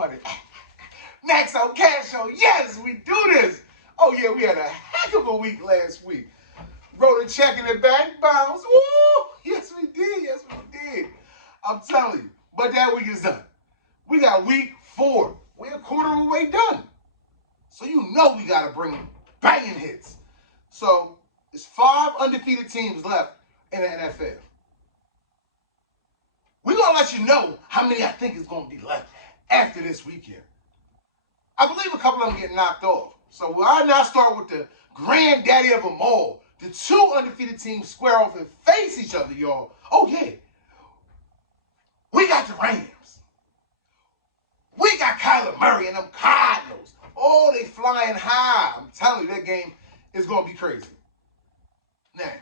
money. Max on Cash Show. Yes, we do this. Oh, yeah, we had a heck of a week last week. Wrote a check in the bank, bounce. Woo! Yes, we did. Yes, we did. I'm telling you. But that week is done. We got week 4. We're a quarter of the way done. So you know we got to bring banging hits. So there's 5 undefeated teams left in the NFL. We're going to let you know how many I think is going to be left after this weekend. I believe a couple of them get knocked off. So why not start with the granddaddy of them all? The 2 undefeated teams square off and face each other, y'all. Oh, yeah. We got the Rams. We got Kyler Murray and them Cardinals. Oh, they flying high. I'm telling you, that game is going to be crazy. Now,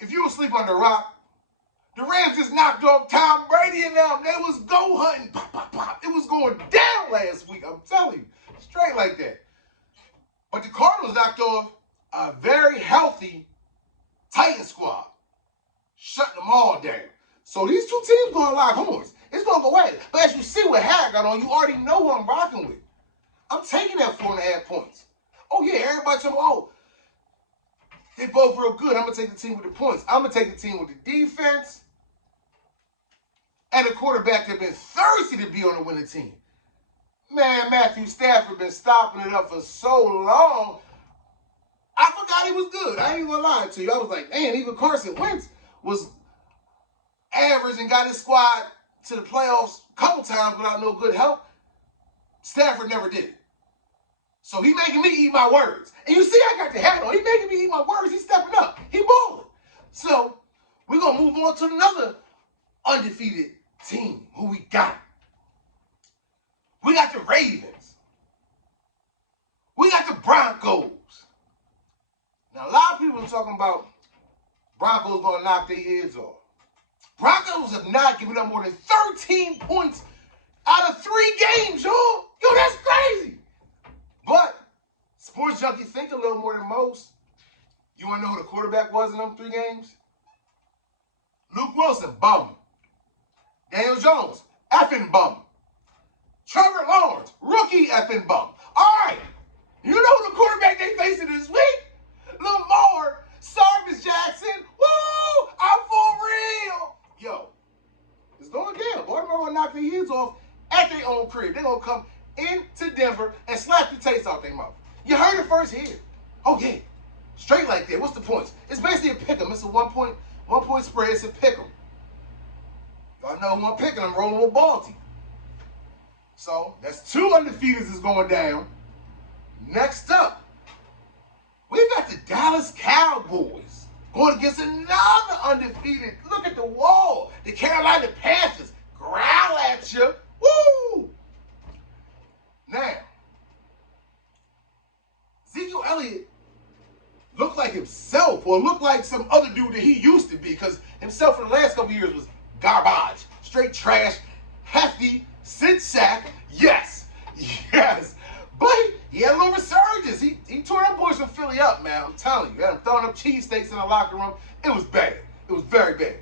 if you were asleep on the rock, the Rams just knocked off Tom Brady and them. They was go hunting. Pop, pop, pop. It was going down last week. I'm telling you. Straight like that. But the Cardinals knocked off a very healthy Titan squad. Shutting them all down. So these 2 teams going to lock horns. It's going to go at it. But as you see what Hat got on, you already know who I'm rocking with. I'm taking that 4.5 points. Oh, yeah, everybody tell me, oh, they both real good. I'm going to take the team with the points. I'm going to take the team with the defense and a quarterback that's been thirsty to be on the winning team. Man, Matthew Stafford been stopping it up for so long. I forgot he was good. I ain't even going to lie to you. I was like, man, even Carson Wentz was average and got his squad to the playoffs a couple times without no good help. Stafford never did it. So he making me eat my words. And you see I got the hat on. He making me eat my words. He's stepping up. He balling. So we're going to move on to another undefeated team who we got. We got the Ravens. We got the Broncos. Now, a lot of people are talking about Broncos going to knock their heads off. Broncos have not given up more than 13 points out of 3 games, y'all. Yo, that's crazy. But sports junkies think a little more than most. You want to know who the quarterback was in them 3 games? Luke Wilson, bum. Daniel Jones, effing bum. Trevor Lawrence, rookie effing bum. All right. You know who the quarterback they facing this week? Lamar, Sarvis Jackson. Woo! I'm for real. Yo, it's going down. Baltimore will knock their heads off at their own crib. They're going to come into Denver and slap the taste out their mouth. You heard it first here. Oh, yeah. Straight like that. What's the points? It's basically a pick 'em. It's a one point spread. It's a pick 'em. Y'all know who I'm picking. I'm rolling with Baldy. So, that's 2 undefeateds is going down. Next up, we got the Dallas Cowboys going against another undefeated. Look at the wall. The Carolina Panthers growl at you. Woo! Now, Ezekiel Elliott looked like himself or looked like some other dude that he used to be, because himself for the last couple years was garbage. Straight trash, hefty, sit sack. Yes. But he had a little resurgence. He tore them boys from Philly up, man. I'm telling you. Had them throwing up cheesesteaks in the locker room. It was bad. It was very bad.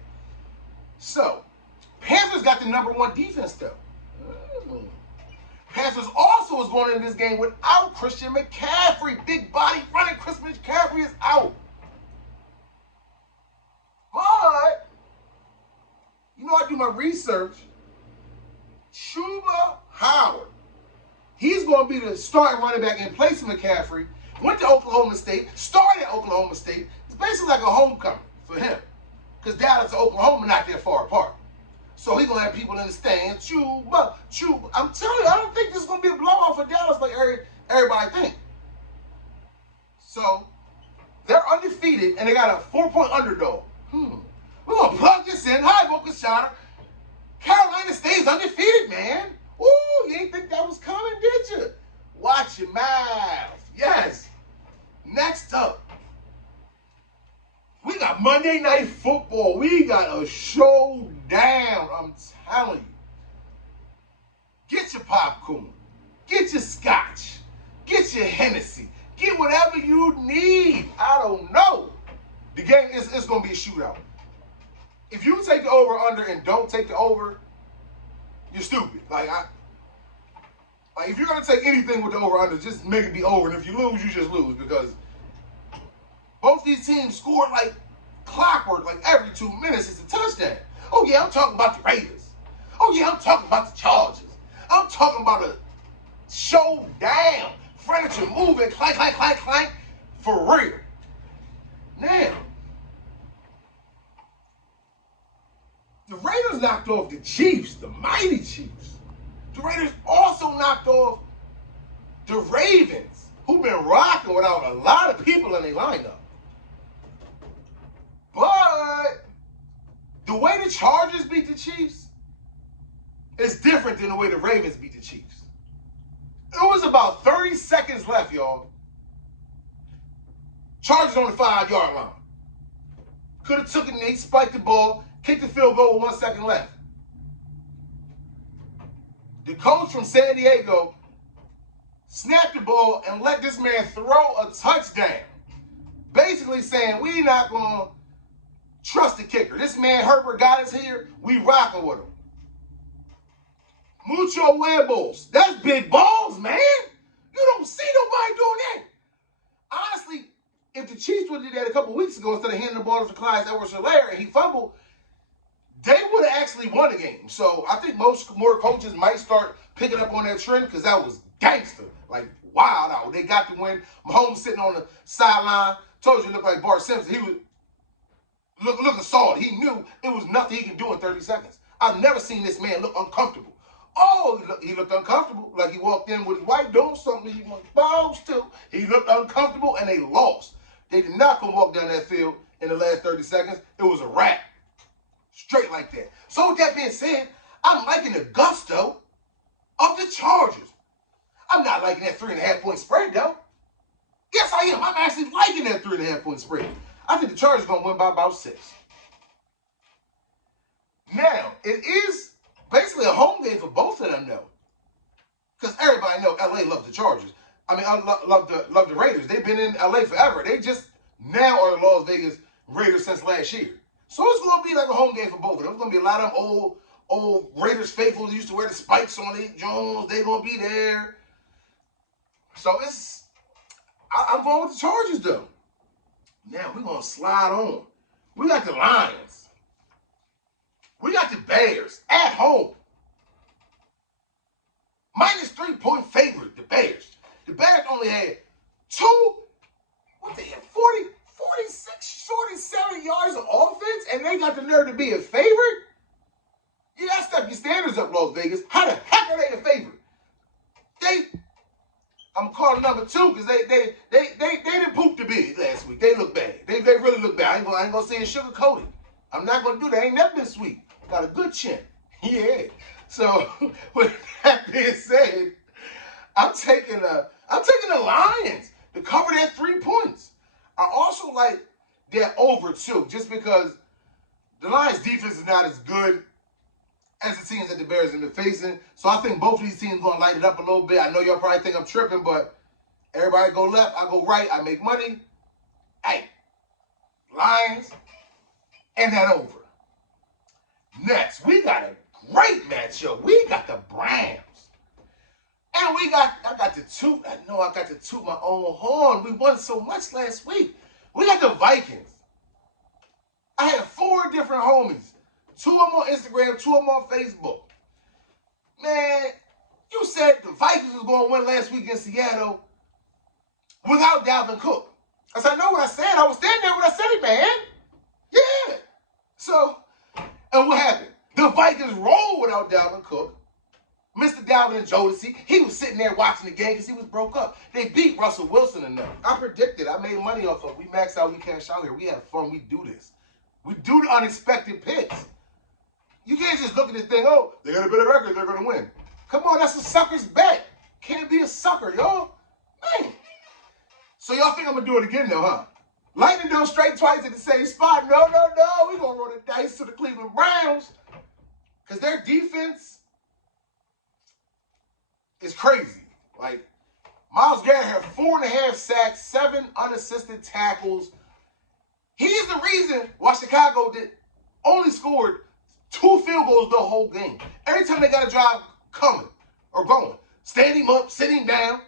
So, Panthers got the #1 defense, though. Panthers also is going into this game without Christian McCaffrey. Big body running Christian McCaffrey is out. But, you know, I do my research. Chuba Howard, he's going to be the starting running back in place of McCaffrey. Went to Oklahoma State, started at Oklahoma State. It's basically like a homecoming for him, because Dallas and Oklahoma not that far apart. So he's going to have people in the stands. Chuba. I'm telling you, I don't think this is going to be a blowout for Dallas like everybody think. So they're undefeated, and they got a 4-point underdog. We're going to plug this in. Hi, Boca Shiner. Carolina stays undefeated, man. Ooh, you ain't think that was coming, did you? Watch your mouth. Yes. Next up, we got Monday Night Football. We got a showdown, I'm telling you. Get your popcorn. Get your scotch. Get your Hennessy. Get whatever you need. I don't know. The game is going to be a shootout. If you take the over under and don't take the over, you're stupid. Like, Like, if you're going to take anything with the over-under, just make it be over. And if you lose, you just lose. Because both these teams scored like clockwork, like every 2 minutes. It's a touchdown. Oh, yeah, I'm talking about the Raiders. Oh, yeah, I'm talking about the Chargers. I'm talking about a showdown. Furniture moving, clank, clank, clank, clank. For real. Now, the Raiders knocked off the Chiefs, the mighty Chiefs. The Raiders also knocked off the Ravens, who've been rocking without a lot of people in their lineup. But the way the Chargers beat the Chiefs is different than the way the Ravens beat the Chiefs. It was about 30 seconds left, y'all. Chargers on the 5-yard line. Could have took a knee, spiked the ball, kicked the field goal with 1 second left. The coach from San Diego snapped the ball and let this man throw a touchdown. Basically saying, we not going to trust the kicker. This man Herbert got us here. We rocking with him. Mucho huevos. That's big balls, man. You don't see nobody doing that. Honestly, if the Chiefs would have did that a couple weeks ago instead of handing the ball to Clyde Edwards-Helaire and he fumbled, they would have actually won the game. So I think more coaches might start picking up on that trend because that was gangster. Like, wild out. They got the win. Mahomes sitting on the sideline. Told you he looked like Bart Simpson. He was looking solid. He knew it was nothing he could do in 30 seconds. I've never seen this man look uncomfortable. Oh, he looked uncomfortable. Like he walked in with his wife doing something he was supposed to. He looked uncomfortable, and they lost. They did not come walk down that field in the last 30 seconds. It was a wrap. Straight like that. So with that being said, I'm liking the gusto of the Chargers. I'm not liking that 3.5-point spread, though. Yes, I am. I'm actually liking that 3.5-point spread. I think the Chargers are going to win by about 6. Now, it is basically a home game for both of them, though. Because everybody knows LA loves the Chargers. I mean, I love the Raiders. They've been in LA forever. They just now are the Las Vegas Raiders since last year. So it's going to be like a home game for both of them. There's going to be a lot of them old Raiders faithful who used to wear the spikes on their Jones. They're going to be there. So I'm going with the Chargers, though. Now, we're going to slide on. We got the Lions. We got the Bears at home. Minus 3-point favorite, the Bears. The Bears only had 47 yards of offense, and they got the nerve to be a favorite? You got to step your standards up, Las Vegas. How the heck are they a favorite? I'm calling number 2 because they didn't poop the big last week. They look bad. They really look bad. I ain't gonna say it's sugar-coated. I'm not gonna do that. Ain't never been sweet. Got a good chin. Yeah. So with that being said, I'm taking the Lions to cover that 3 points. I also like that over 2, just because the Lions defense is not as good as the teams that the Bears have been facing. So I think both of these teams are going to light it up a little bit. I know y'all probably think I'm tripping, but everybody go left, I go right, I make money. Hey, Lions and that over. Next, we got a great matchup. We got the Browns. And I got to toot my own horn. We won so much last week. We got the Vikings. I had 4 different homies. 2 of them on Instagram, 2 of them on Facebook. Man, you said the Vikings was going to win last week in Seattle without Dalvin Cook. I said, I know what I said. I was standing there when I said it, man. Yeah. So, and what happened? The Vikings rolled without Dalvin Cook. Mr. Dalvin and Jodeci, he was sitting there watching the game because he was broke up. They beat Russell Wilson enough. I predicted. I made money off of it. We maxed out. We cashed out here. We have fun. We do this. We do the unexpected picks. You can't just look at this thing, oh, they got a better record, they're going to win. Come on, that's a sucker's bet. Can't be a sucker, y'all. Man. So y'all think I'm going to do it again, though, huh? Lightning don't strike twice at the same spot. No. We're going to roll the dice to the Cleveland Browns because their defense is crazy. Like, Myles Garrett had 4.5 sacks, 7 unassisted tackles. He's the reason why Chicago only scored 2 field goals the whole game. Every time they got a drive coming or going, stand him up, sit him down,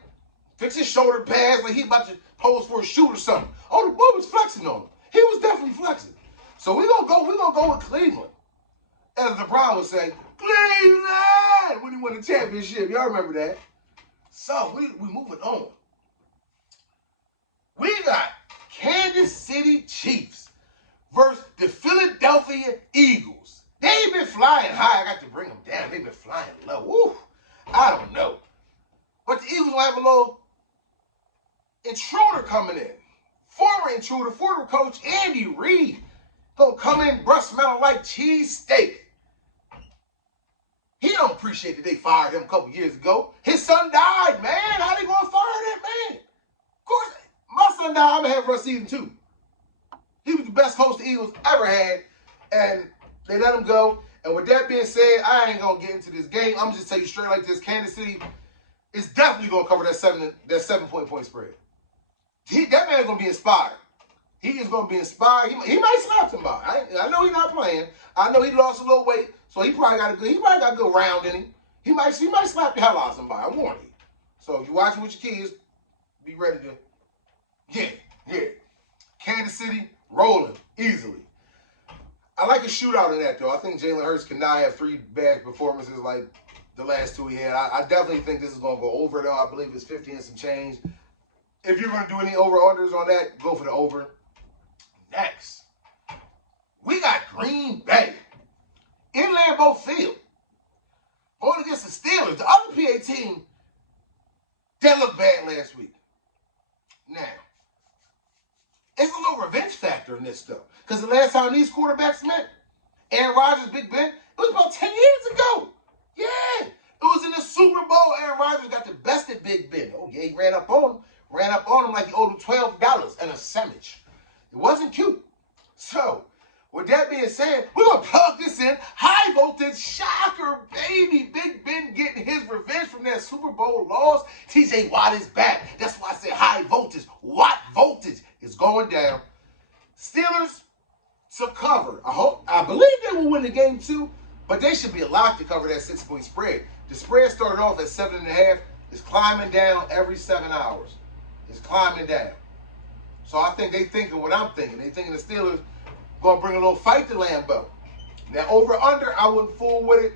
fix his shoulder pads like he about to pose for a shoot or something. Oh, the boy was flexing on him. He was definitely flexing. So we're gonna go with Cleveland. As LeBron would say, Cleveland! When he won the championship. Y'all remember that? So we moving on. We got Kansas City Chiefs versus the Philadelphia Eagles. They've been flying high. I got to bring them down. They've been flying low. Woo! I don't know. But the Eagles will have a little intruder coming in. Former intruder, former coach Andy Reid gonna come in, breast smelling like cheesesteak. He don't appreciate that they fired him a couple years ago. His son died, man. How they gonna fire that man? Of course, my son died. I'm gonna have Russ season 2. He was the best coach the Eagles ever had, and they let him go. And with that being said, I ain't gonna get into this game. I'm just tell you straight like this: Kansas City is definitely gonna cover that 7-point spread. That man's gonna be inspired. He is gonna be inspired. He might slap somebody. I know he's not playing. I know he lost a little weight, so he probably got a good round in him. He might slap the hell out of somebody. I'm warning you. So if you're watching with your kids, be ready to yeah. Kansas City rolling easily. I like a shootout in that though. I think Jalen Hurts can now have 3 bad performances like the last 2 he had. I definitely think this is gonna go over though. I believe it's 50 and some change. If you're gonna do any over-unders on that, go for the over. Next, we got Green Bay in Lambeau Field going against the Steelers, the other PA team that looked bad last week. Now, it's a little revenge factor in this stuff because the last time these quarterbacks met, Aaron Rodgers, Big Ben, it was about 10 years ago. Yeah, it was in the Super Bowl. Aaron Rodgers got the best at Big Ben. Oh yeah, he ran up on him like he owed him $12 and a sandwich. It wasn't cute. So, with that being said, we're going to plug this in. High voltage, shocker, baby. Big Ben getting his revenge from that Super Bowl loss. TJ Watt is back. That's why I said high voltage. Watt voltage is going down. Steelers to cover. I believe they will win the game too, but they should be allowed to cover that 6-point spread. The spread started off at 7.5. It's climbing down every 7 hours. It's climbing down. So I think they thinking what I'm thinking. They thinking the Steelers going to bring a little fight to Lambeau. Now, over-under, I wouldn't fool with it.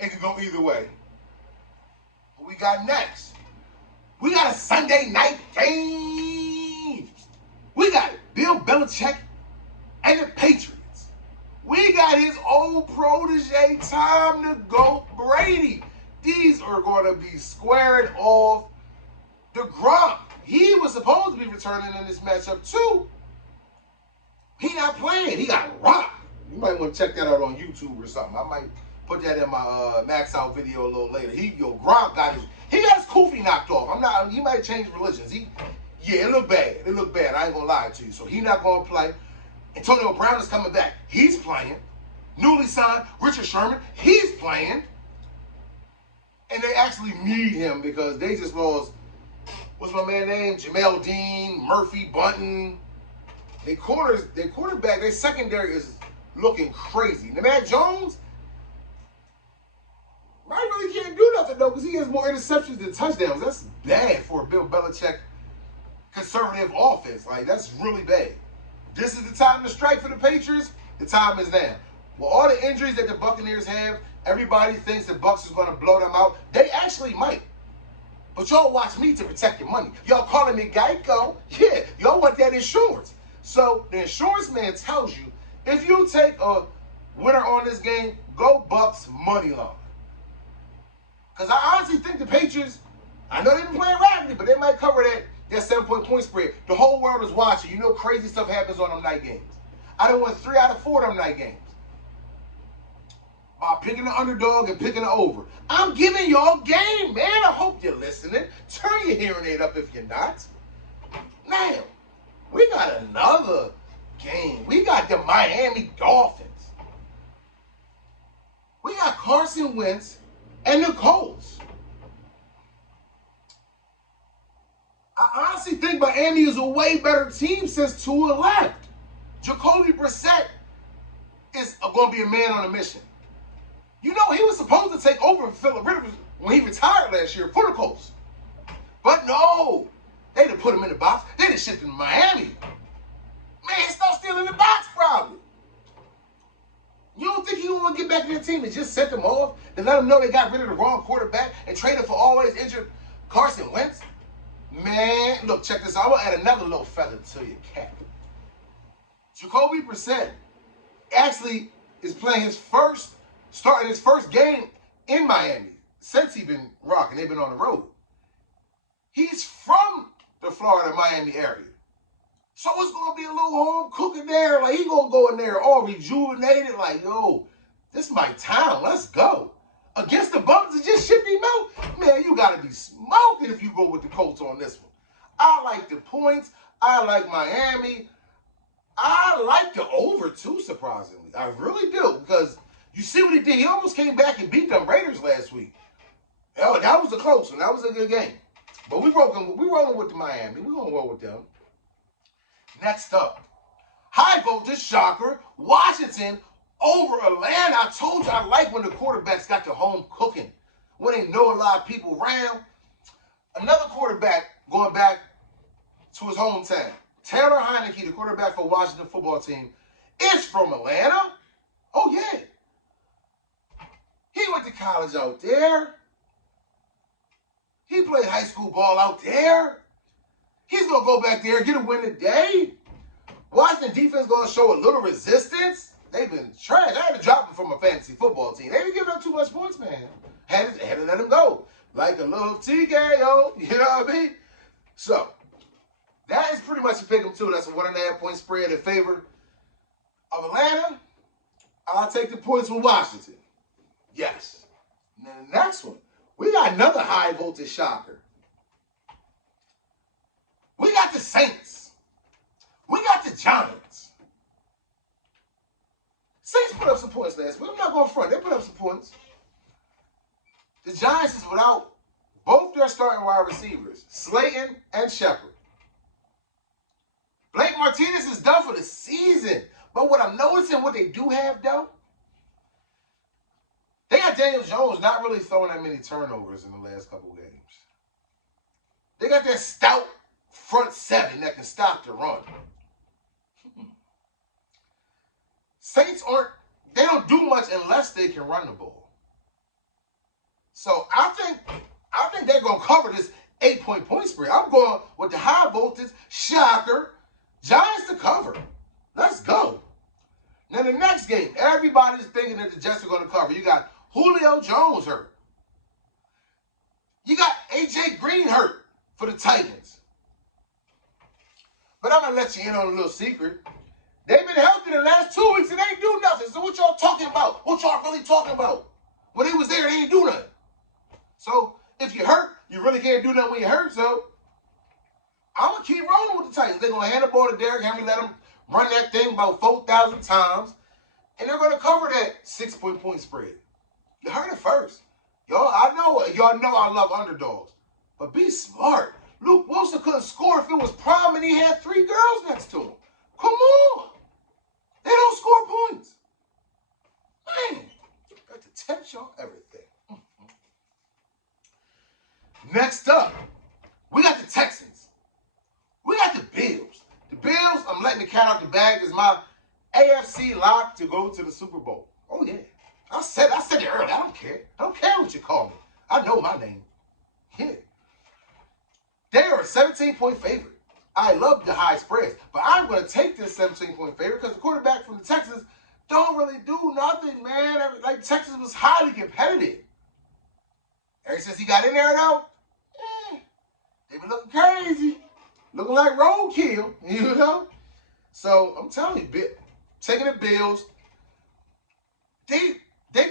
It could go either way. What we got next? We got a Sunday night game. We got Bill Belichick and the Patriots. We got his old protege, Tom the GOAT Brady. These are going to be squaring off the Gronk. He was supposed to be returning in this matchup too. He not playing. He got rocked. You might want to check that out on YouTube or something. I might put that in my max out video a little later. Gronk got his kufi knocked off. He might change religions. It looked bad. It looked bad. I ain't gonna lie to you. So he not gonna play. Antonio Brown is coming back. He's playing. Newly signed Richard Sherman. He's playing. And they actually need him because they just lost. What's my man's name? Jamel Dean, Murphy Bunton. Their quarterback, their secondary is looking crazy. The man Jones, I really can't do nothing though because he has more interceptions than touchdowns. That's bad for a Bill Belichick conservative offense. Like, that's really bad. This is the time to strike for the Patriots. The time is now. With all the injuries that the Buccaneers have, everybody thinks the Bucs is going to blow them out. They actually might. But y'all watch me to protect your money. Y'all calling me Geico. Yeah, y'all want that insurance. So the insurance man tells you, if you take a winner on this game, go Bucs money line. Because I honestly think the Patriots, I know they've been playing rapidly, but they might cover that 7-point spread. The whole world is watching. You know crazy stuff happens on them night games. I done won 3 out of 4 of them night games. Picking the underdog and picking the over. I'm giving y'all game, man. I hope you're listening. Turn your hearing aid up if you're not. Now, we got another game. We got the Miami Dolphins. We got Carson Wentz and the Colts. I honestly think Miami is a way better team since Tua left. Jacoby Brissett is going to be a man on a mission. You know, he was supposed to take over Phillip Rivers when he retired last year for the Colts. But no, they didn't put him in the box. They didn't ship him to Miami. Man, stop stealing the box probably. You don't think he want to get back to the team and just sent them off and let them know they got rid of the wrong quarterback and traded for always injured Carson Wentz? Man, look, check this out. I'm going to add another little feather to your cap. Jacoby Brissett actually is playing starting his first game in Miami since he's been rocking. They've been on the road. He's from the Florida-Miami area. So it's going to be a little home cooking there. Like, he going to go in there all rejuvenated. Like, yo, this is my town. Let's go. Against the Bucks, it just shit him out. Man, you got to be smoking if you go with the Colts on this one. I like the points. I like Miami. I like the over, too, surprisingly. I really do. Because you see what he did. He almost came back and beat them Raiders last week. Oh, that was a close one. That was a good game. But we rolling with the Miami. We're going to roll with them. Next up, high voltage shocker, Washington over Atlanta. I told you I like when the quarterbacks got the home cooking, when they know a lot of people around. Another quarterback going back to his hometown. Taylor Heineke, the quarterback for Washington football team, is from Atlanta. Oh, yeah. He went to college out there. He played high school ball out there. He's going to go back there and get a win today. Washington defense going to show a little resistance. They've been trash. I had to drop him from a fantasy football team. They didn't give up too much points, man. Had to let him go. Like a little TKO. You know what I mean? So, that is pretty much a pick 'em too. That's a 1.5 point spread in favor of Atlanta. I'll take the points with Washington. Yes. And then the next one, we got another high voltage shocker. We got the Saints. We got the Giants. Saints put up some points last week. I'm not going front. They put up some points. The Giants is without both their starting wide receivers, Slayton and Shepard. Blake Martinez is done for the season. But what I'm noticing, what they do have, though, they got Daniel Jones not really throwing that many turnovers in the last couple of games. They got that stout front seven that can stop the run. Saints they don't do much unless they can run the ball. So I think they're going to cover this 8-point spread. I'm going with the high voltage shocker, Giants to cover. Let's go. Now the next game, everybody's thinking that the Jets are going to cover. You got Julio Jones hurt. You got A.J. Green hurt for the Titans. But I'm going to let you in on a little secret. They've been healthy the last 2 weeks and they ain't do nothing. So what y'all talking about? What y'all really talking about? When they was there, they ain't do nothing. So if you're hurt, you really can't do nothing when you're hurt. So I'm going to keep rolling with the Titans. They're going to hand the ball to Derrick Henry, let him run that thing about 4,000 times. And they're going to cover that 6-point spread. You heard it first. Y'all know I love underdogs. But be smart. Luke Wilson couldn't score if it was prom and he had 3 girls next to him. Come on. They don't score points. Man, got to tempt y'all everything. Next up, we got the Texans. We got the Bills. The Bills, I'm letting the cat out the bag, is my AFC lock to go to the Super Bowl. Oh, yeah. I said it earlier. I don't care. I don't care what you call me. I know my name. Yeah. They are a 17-point favorite. I love the high spreads, but I'm going to take this 17-point favorite because the quarterback from the Texans don't really do nothing, man. Like, Texas was highly competitive. Ever since he got in there, though, they been looking crazy. Looking like roadkill, you know? So, I'm telling you, taking the Bills, they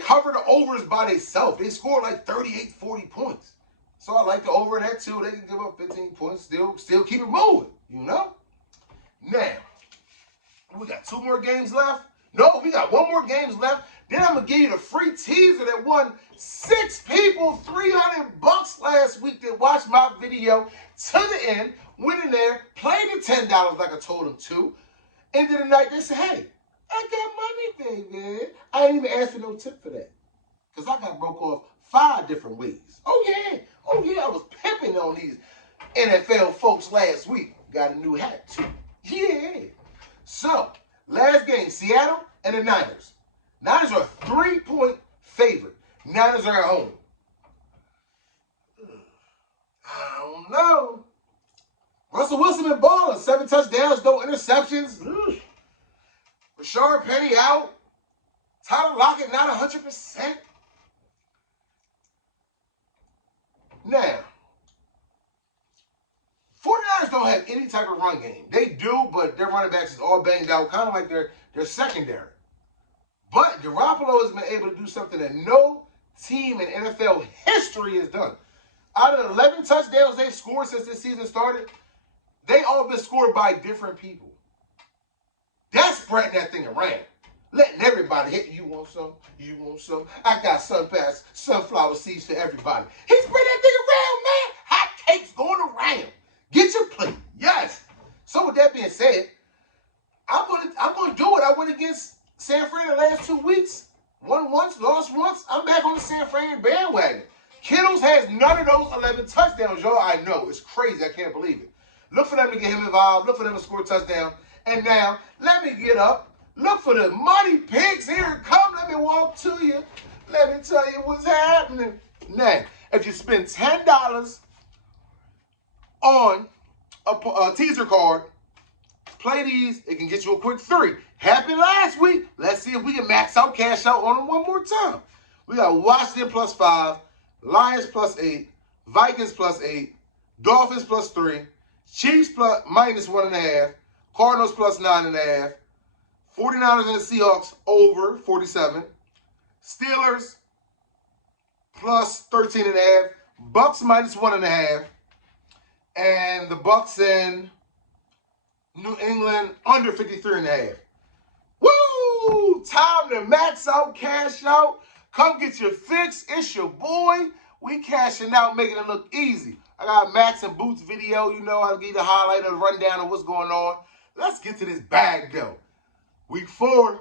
cover the overs by themselves. They score like 38, 40 points. So I like the over in that too. They can give up 15 points, still keep it moving, you know? Now, we got 2 more games left. No, we got 1 more games left. Then I'm going to give you the free teaser that won 6 people $300 last week that watched my video to the end, went in there, played the $10 like I told them to. End of the night, they said, hey, I got money, baby. I ain't even asked for no tip for that. Because I got broke off 5 different ways. Oh, yeah. I was pimping on these NFL folks last week. Got a new hat, too. Yeah. So, last game, Seattle and the Niners. Niners are a 3-point favorite. Niners are at home. I don't know. Russell Wilson been balling. 7 touchdowns, no interceptions. Rashard Penny out. Tyler Lockett not 100%. Now, 49ers don't have any type of run game. They do, but their running backs is all banged out, kind of like their secondary. But Garoppolo has been able to do something that no team in NFL history has done. Out of the 11 touchdowns they've scored since this season started, they all been scored by different people. That's spreading that thing around. Letting everybody hit you. Want some? You want some? I got sunflower seeds for everybody. He spread that thing around, man. Hot cakes going around. Get your plate. Yes. So with that being said, I'm gonna do it. I went against San Fran the last 2 weeks. Won once, lost once. I'm back on the San Fran bandwagon. Kittles has none of those 11 touchdowns, y'all. I know. It's crazy. I can't believe it. Look for them to get him involved. Look for them to score a touchdown. And now, let me get up. Look for the money picks. Here it come. Let me walk to you. Let me tell you what's happening. Now, if you spend $10 on a teaser card, play these. It can get you a quick 3. Happened last week. Let's see if we can max out, cash out on them one more time. We got Washington +5, Lions +8, Vikings +8, Dolphins +3, Chiefs -1.5, Cardinals +9.5, 49ers and the Seahawks over 47, Steelers +13.5, Bucks -1.5, and the Bucks and New England under 53.5. Woo! Time to max out, cash out. Come get your fix. It's your boy. We cashing out, making it look easy. I got Max and Boots video. You know, I'll give you the highlight of the rundown of what's going on. Let's get to this bag, though. Week 4.